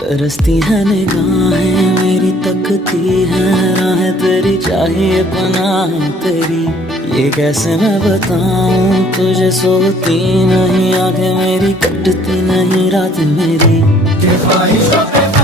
तरसती है निगाहें मेरी, तकती है राहें तेरी, चाहिए पनाह तेरी। ये कैसे मैं बताऊं तुझे, सोती नहीं आंखें मेरी, कटती नहीं रात मेरी। ये ख्वाहिशों पे